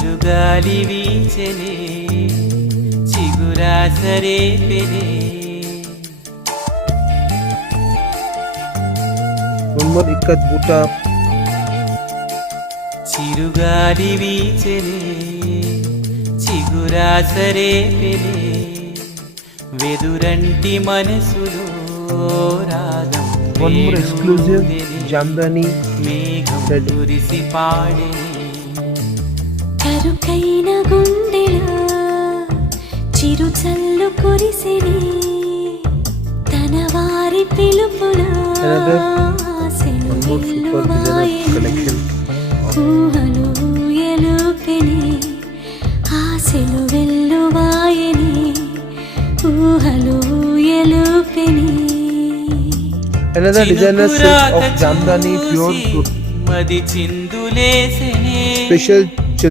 చిరుగాలి వీచెనే చిగురాసరే పెనే मोहम्मद इक्कत बूटा చిరుగాలి వీచెనే చిగురాసరే పెనే వెదురంటి మనసులో రాగం one more exclusive Jamdani మేఘం కురిసి పాడెనే కరుకైన గుండెలో చిరు చల్లు కురిసిని తన వారి పిలుపులో one more super designer collection ఊహలు ఎలుపెని ఆశలు వెల్లువాయని ఊహలు ఎలుపెని another designer silk of Jamdani pure మది చిందులేసెనే special